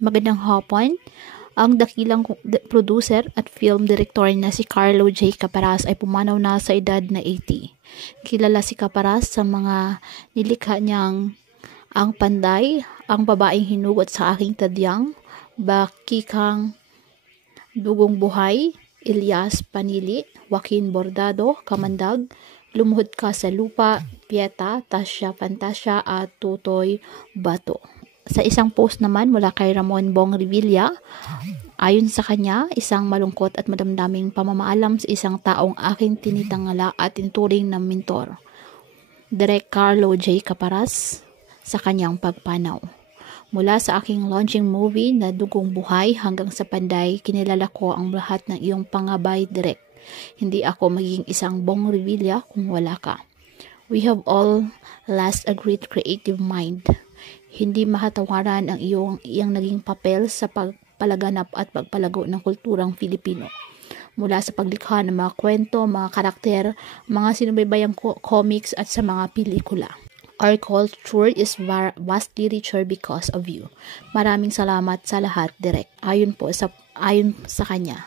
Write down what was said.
Magandang hapon. Ang dakilang producer at film director na si Carlo J. Caparas ay pumanaw na sa edad na 80. Kilala si Caparas sa mga nilikha niyang Ang Panday, Ang Babaeng Hinugot sa Aking Tadyang, Bakikang Dugong Buhay, Elias Panili, Joaquin Bordado, Kamandag, Lumuhod Ka sa Lupa, Pieta, Tasya Fantasya at Tutoy Bato. Sa isang post naman mula kay Ramon Bong Revilla, ayon sa kanya, isang malungkot at madamdaming pamamaalam sa isang taong aking tinitangala at tinuturing na mentor, Direk Carlo J. Caparas, sa kanyang pagpanaw. Mula sa aking launching movie na Dugong Buhay hanggang sa Panday, kinilala ko ang lahat ng iyong pangabay, Direk. Hindi ako magiging isang Bong Revilla kung wala ka. We have all lost a great creative mind. Hindi makatawaran ang iyong naging papel sa pagpalaganap at pagpalago ng kulturang Filipino. Mula sa paglikha ng mga kwento, mga karakter, mga sinubaybayang comics at sa mga pelikula. Our culture is vastly richer because of you. Maraming salamat sa lahat, Direk. Ayon sa kanya.